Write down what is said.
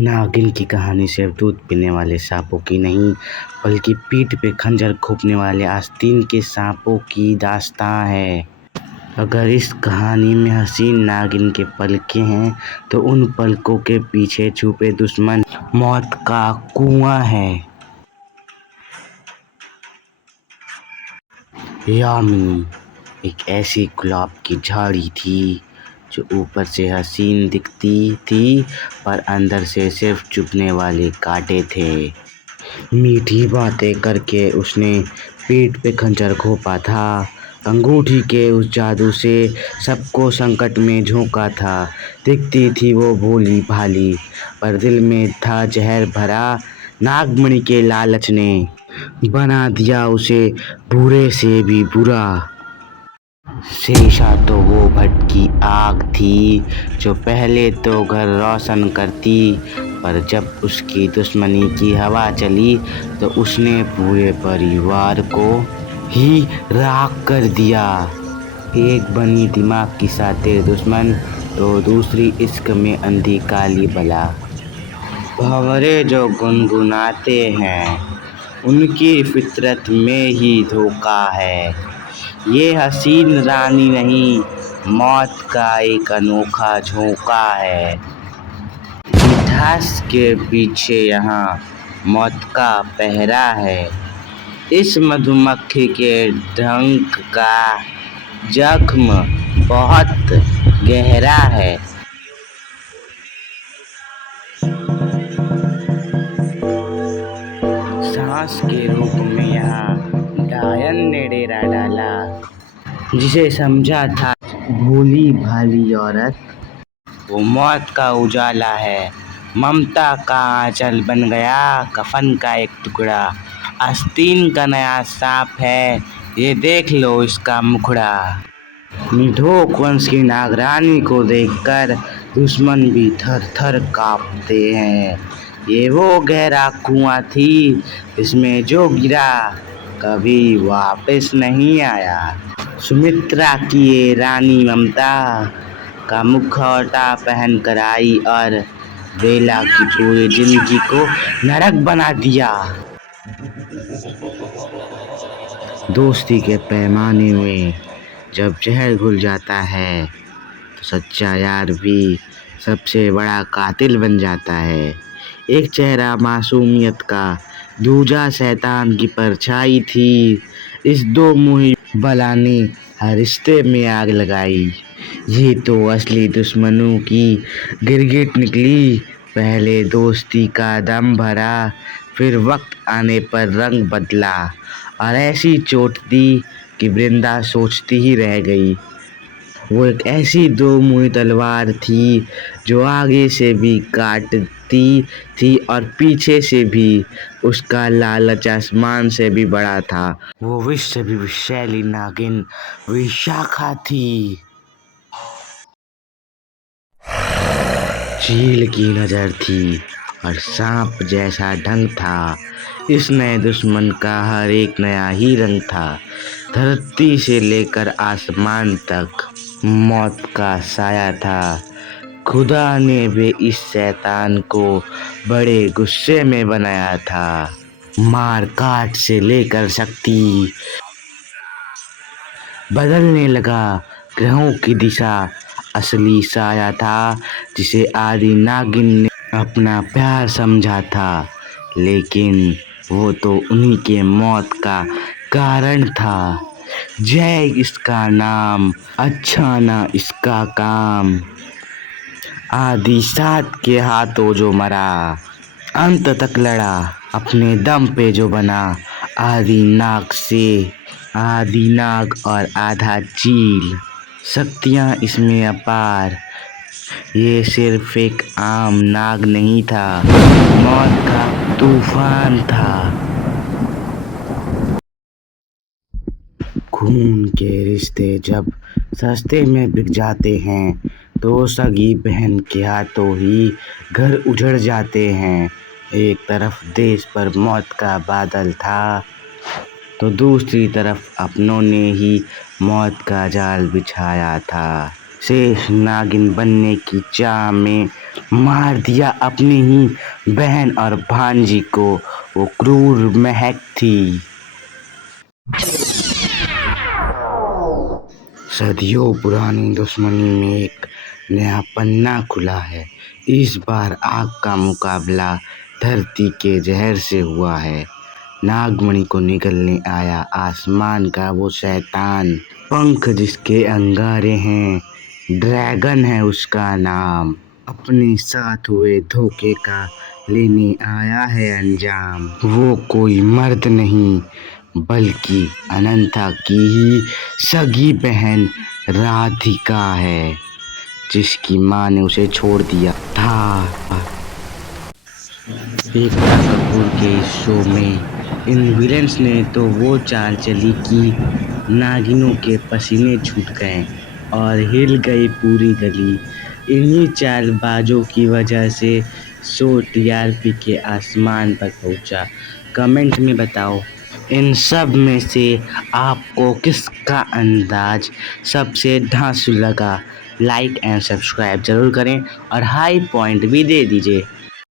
नागिन की कहानी सिर्फ दूध पीने वाले सांपों की नहीं, बल्कि पीठ पे खंजर घोंपने वाले आस्तीन के सांपों की दास्तां है। अगर इस कहानी में हसीन नागिन के पलके हैं, तो उन पलकों के पीछे छुपे दुश्मन मौत का कुआं है। यामिनी एक ऐसी गुलाब की झाड़ी थी जो ऊपर से हसीन दिखती थी, पर अंदर से सिर्फ चुभने वाले कांटे थे। मीठी बातें करके उसने पीठ पे खंजर घोंपा था। अंगूठी के उस जादू से सबको संकट में झोंका था। दिखती थी वो भोली भाली, पर दिल में था जहर भरा। नागमणि के लालच ने बना दिया उसे बुरे से भी बुरा। शेषा तो वो भटकी आग थी जो पहले तो घर रोशन करती, पर जब उसकी दुश्मनी की हवा चली तो उसने पूरे परिवार को ही राख कर दिया। एक बनी दिमाग की सातिर दुश्मन, तो दूसरी इश्क में अंधी काली बला। भंवरे जो गुनगुनाते हैं, उनकी फितरत में ही धोखा है। ये हसीन रानी नहीं, मौत का एक अनोखा झोंका है। मिठास के पीछे यहाँ मौत का पहरा है। इस मधुमक्खी के डंक का जख्म बहुत गहरा है। सांस के रूप में यहाँ डायन ने डेरा डाला, जिसे समझा था भोली भाली औरत, वो मौत का उजाला है। ममता का आंचल बन गया कफन का एक टुकड़ा। आस्तीन का नया सांप है, ये देख लो इसका मुखड़ा। निधोक वंश की नागरानी को देखकर दुश्मन भी थर थर कांपते हैं। ये वो गहरा कुआं थी इसमें जो गिरा कभी वापस नहीं आया। सुमित्रा की ये रानी ममता का मुखौटा पहन कर आई और बेला की पूरी जिंदगी को नरक बना दिया। दोस्ती के पैमाने में जब जहर घुल जाता है, तो सच्चा यार भी सबसे बड़ा कातिल बन जाता है। एक चेहरा मासूमियत का, दूजा शैतान की परछाई थी। इस दो मुही बला ने हर रिश्ते में आग लगाई। ये तो असली दुश्मनों की गिरगिट निकली। पहले दोस्ती का दम भरा, फिर वक्त आने पर रंग बदला, और ऐसी चोट दी कि वृंदा सोचती ही रह गई। वो एक ऐसी दो मुही तलवार थी जो आगे से भी काटती थी और पीछे से भी। उसका लालच आसमान से भी बड़ा था। वो विष से भी विषैली नागिन विशाखा थी। चील की नजर थी और सांप जैसा ढंग था। इस नए दुश्मन का हर एक नया ही रंग था। धरती से लेकर आसमान तक मौत का साया था। खुदा ने भी इस शैतान को बड़े गुस्से में बनाया था। मार काट से लेकर शक्ति बदलने लगा ग्रहों की दिशा। असली साया था जिसे आदि नागिन ने अपना प्यार समझा था, लेकिन वो तो उन्हीं के मौत का कारण था। जय इसका नाम, अच्छा ना इसका काम। आदि सात के हाथों जो मरा, अंत तक लड़ा, अपने दम पे जो बना। आदि नाग से आदि नाग और आधा चील, शक्तियाँ इसमें अपार। ये सिर्फ एक आम नाग नहीं था, मौत का तूफान था। खून के रिश्ते जब सस्ते में बिक जाते हैं, तो सगी बहन के हाथों ही घर उजड़ जाते हैं। एक तरफ देश पर मौत का बादल था, तो दूसरी तरफ अपनों ने ही मौत का जाल बिछाया था। शेष नागिन बनने की चाह में मार दिया अपनी ही बहन और भांजी को। वो क्रूर महक थी। सदियों पुरानी दुश्मनी में एक नया पन्ना खुला है। इस बार आग का मुकाबला धरती के जहर से हुआ है। नागमणि को निगलने आया आसमान का वो शैतान, पंख जिसके अंगारे हैं, ड्रैगन है उसका नाम। अपने साथ हुए धोखे का लेने आया है अंजाम। वो कोई मर्द नहीं बल्कि अनंता की ही सगी बहन राधिका है, जिसकी माँ ने उसे छोड़ दिया था। एकता कपूर के इस शो में इन विलेंस ने तो वो चाल चली कि नागिनों के पसीने छूट गए और हिल गई पूरी गली। इन्हीं चालबाजों की वजह से शो टीआरपी के आसमान पर पहुंचा। कमेंट में बताओ इन सब में से आपको किसका अंदाज सबसे धांसू लगा। लाइक एंड सब्सक्राइब जरूर करें और हाई पॉइंट भी दे दीजिए।